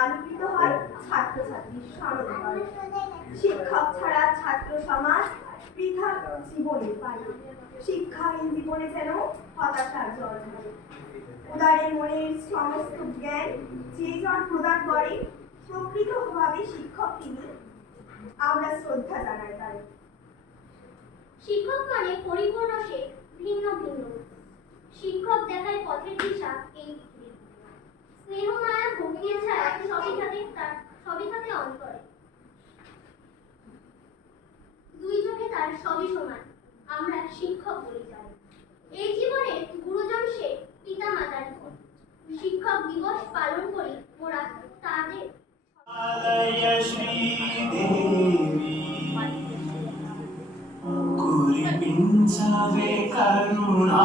আলোকিত হয় ছাত্রছাত্রীর স্মরণতল। শিক্ষক ছাড়া ছাত্র সমাজ বৃথা জীবনে পায়। শিক্ষাহীন জীবনে যেন হতাশার জল ধরে। উদারের মনের সমস্ত জ্ঞান যে জন প্রদান করে, প্রকৃতভাবে শিক্ষক তিনি। আমরা শ্রদ্ধা জানাই তার। শিক্ষক মানে পরিপূর্ণ সে ভিন্ন ভিন্ন। শিক্ষক দেখায় পথের দিশা এই পৃথিবী। স্নেহ মায়া ভক্তির ছায়া সবই থাকে অন্তরে। দুই চোখে তার সবই সমান, আমরা শিক্ষক বলে যাই। এই জীবনে গুরুজন সে পিতা মাতার ঘর। শিক্ষক দিবস পালন করি মোরা তাদের। కురిపించవే కరుణా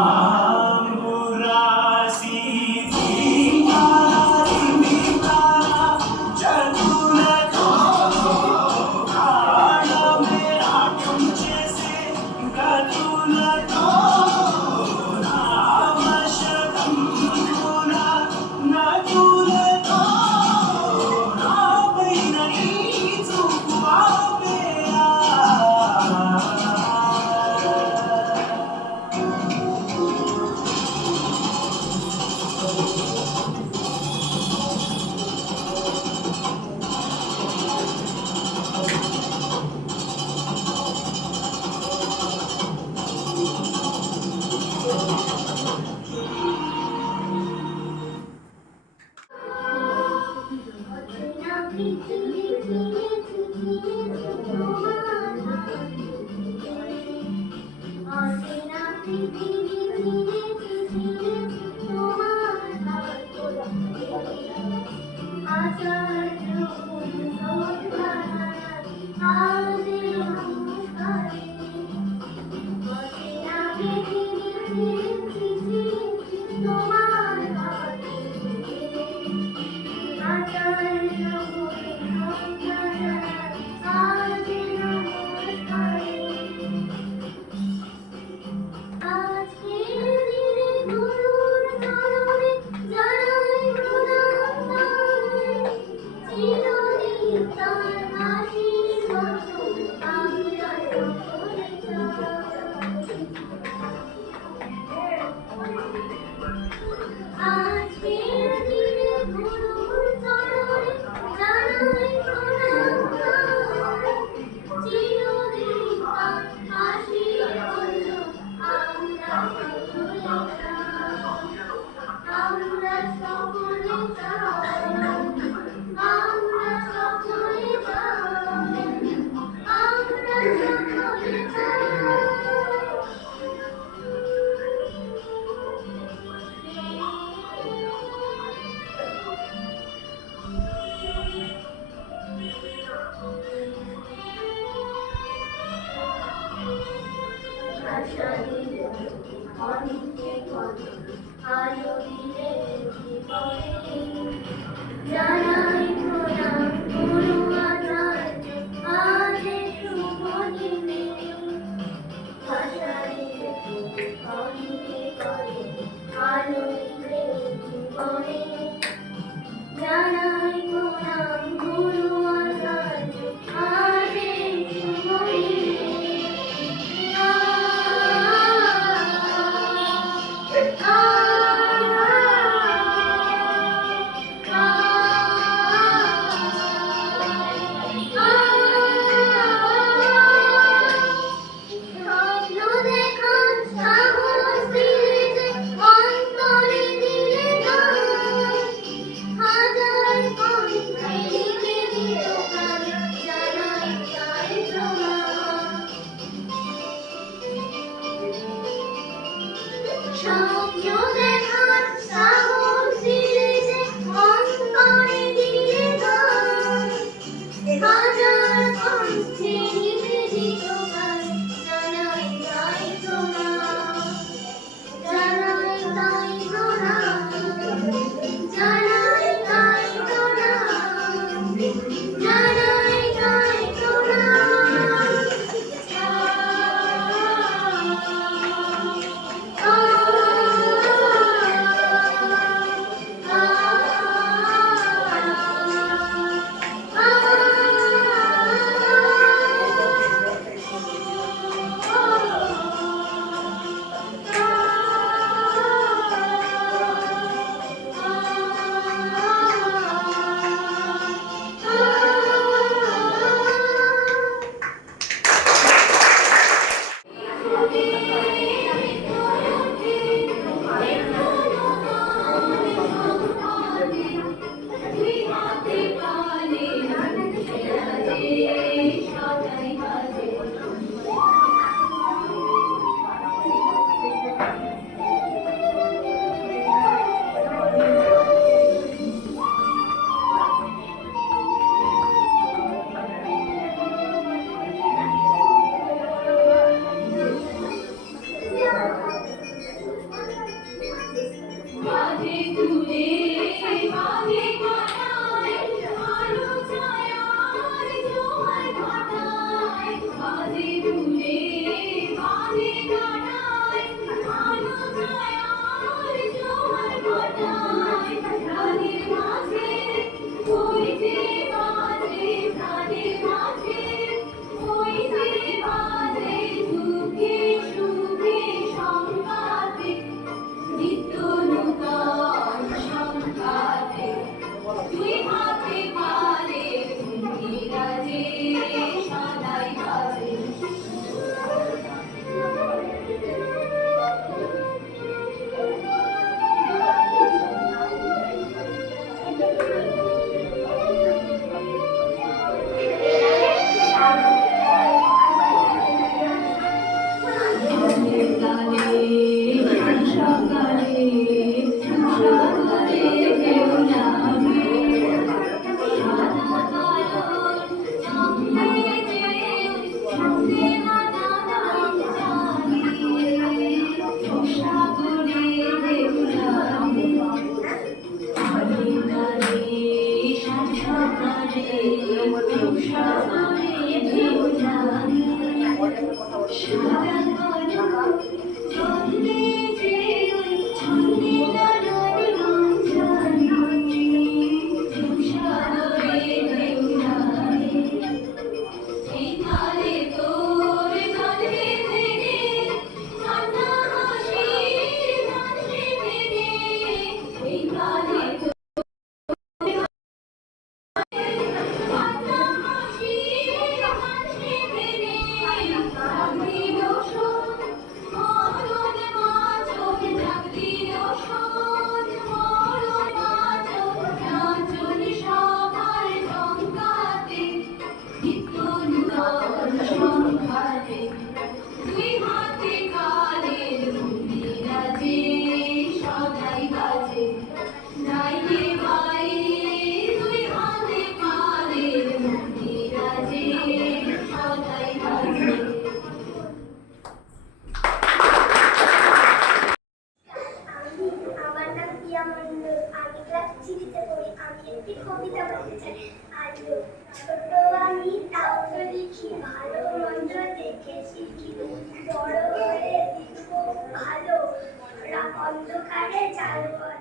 অন্ধকারে জাল বল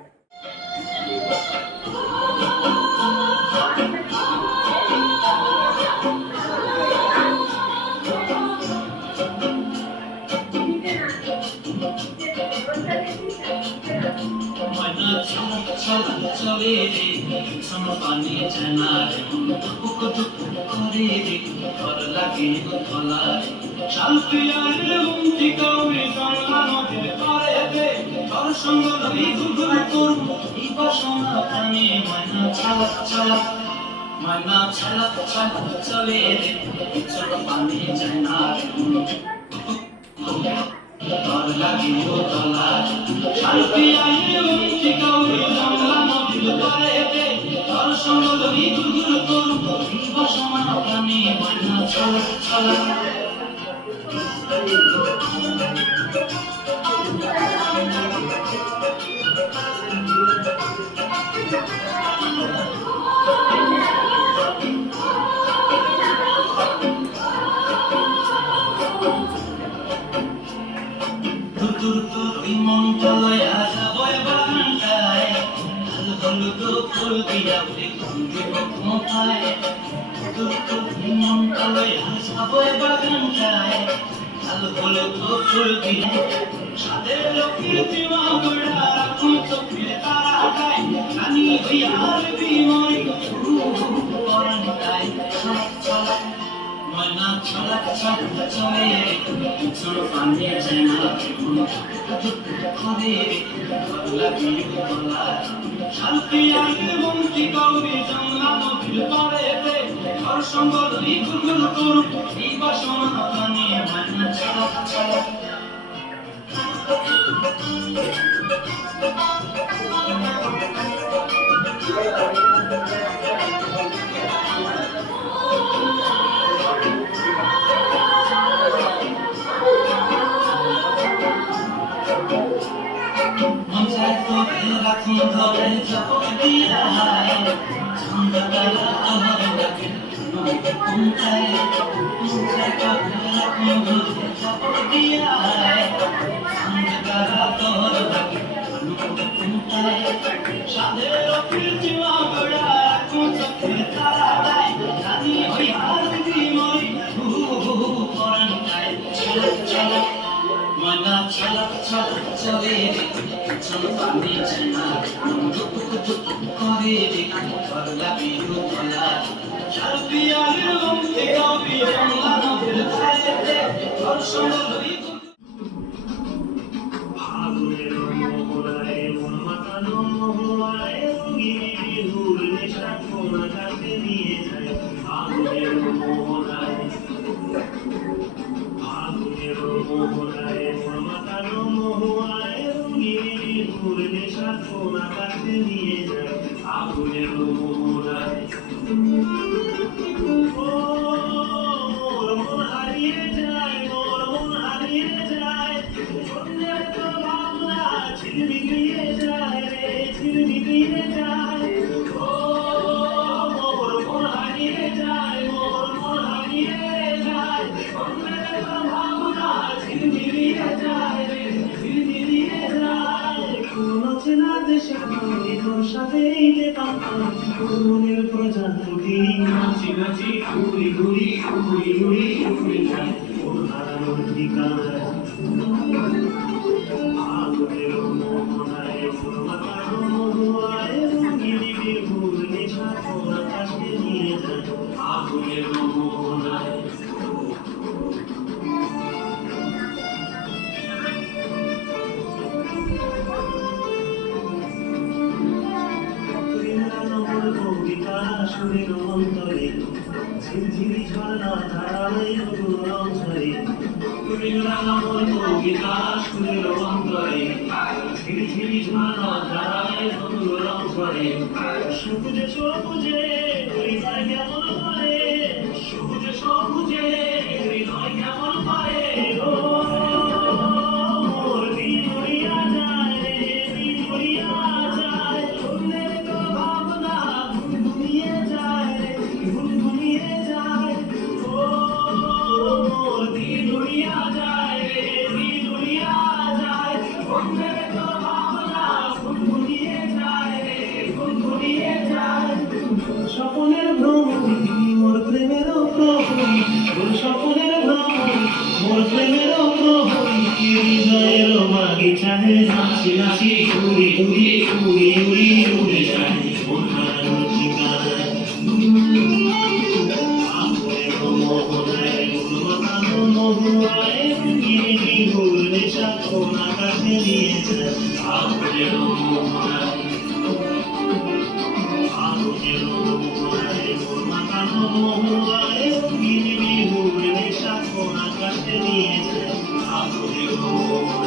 ময়না ছলক ছলক চলে রে পিছন পানি জানা রে টুক টুক করে রে ঘর লাগে গলা রে শাল পিয়ারে মুক্তি কামে জানলা নদীর পারে রে ঘর সঙ্গ লই গুগুল করব এই বাসনা প্রাণে ময়না ছলক ছলক চলে রে পিছন পানি জানা রে ঘর লাগে গলা রে শাল পিয়ারে মুক্তি কামে জানলা নদীর পারে রে ঘর সঙ্গ লই গুগুল করব এই বাসনা প্রাণে ময়না ছলক ছলক মন্ত্রলয়া যাবয় বাগানটায় লাল হলুদ ফুল দিয়া মথায় মন্ত্রলয়া যাবয় বাগানটায় লাল হলুদ ফুল দিয়া সাদের লোকের দিওয়া গোড়া রাখুন চোখে তারা গায় রানী হইয়ার বিময় পরানটায় ময়না ছলক ছলক চলে পিছন পানি জানা করে ঘর লাগে গলা শাল পিয়ারে মুক্তি কামে জানলা নদীর পারে রে ঘর সঙ্গ লই গুগুল করব এই বাসনা প্রাণে ময়না ছলক ছলক রাখুন ধরে জপক দিয়া সন্ধ্যাবেলা আমার ডাকে কোনটায় রাখুন ধরে জপক দিয়া সন্ধ্যাবেলা তোর ডাকে কোনটায় সাদের কৃত্রিমা গোড়া রাখুন চোখে তারা দেয় রানী হই হার বিময় পরানটায় ছলক ছলক ময়না ছলক ছলক চলে পিছন পানি জানা করে রে ঘর লাগে গলা শাল পিয়ারে মুক্তি কামে জানলা নদীর ধারে রে ঘর সঙ্গ লই ফাগুনের মোহনায় মন মাতানো মোহনায় রঙিনী হুর নেশা কোনা কাছে নিয়ে যায় ফাগুনের মোহনায় মন মাতানো মোহনায় রঙিনী হুর নেশা কোনা কাছে নিয়ে যায় ফাগুনের মোহনায় মোর মন হারিয়ে যায় সন্ধ্যের তো ভাবনা ঝিলমিলিয়ে যায় রে ঝিলমিলিয়ে যায় ও মোর মন হারিয়ে যায় সন্ধ্যের তো ভাবনা ঝিলমিলিয়ে যায় রে ঝিলমিলিয়ে যায় কোন চেনা দেশে তোর সাথে যেতাম মনের প্রজাপতি নাচি নাচি ঘুরি ঘুরি ঘুরি ঘুরি ঘুরি যায় ওর হারানোর ঠিকানায় ফাগুনের মোহনায় মন মাতানো মোহনায় রঙিনী বিহুর নেশা কোন কাছে নিয়ে যায় ফাগুনের মোহনায় কবিতা সুরের অন্তরে ঝিরঝিরি ঝর্ণা ধারায় নতুন রং ঝরে কবিতা সুরের অন্তরে ঝিরঝিরি ঝর্ণা ধারায় নতুন রং ঝরে সবুজে সবুজে হৃদয় কেমন করে সবুজে সবুজে হৃদয় কেমন করে ও মোর দিন উড়িয়া যায় রে দিন উড়িয়া যায় সন্ধ্যের তো ভাবনা ঘুমিয়ে যায় রে ঘুমিয়ে যায় ও মোর দিন উড়িয়া যায় রে দিন উড়িয়া যায় ও হৃদয়ের বাগিচায় নাচি নাচি উড়ি উড়ি উড়ি উড়ি উড়ে যায় মন হারানোর ঠিকানায়। আগুনের মোহনায় উন্মাতানো মহুয়ায় রঙিনী ঘুর নেশা কোন আকাশে নিয়ে যায়। আগুনের মোহনায় আগুনের মোহনায় উন্মাতানো মহুয়ায় রঙিনী ঘুর নেশা কোন আকাশে নিয়ে যায়। আগুনের মোহনায়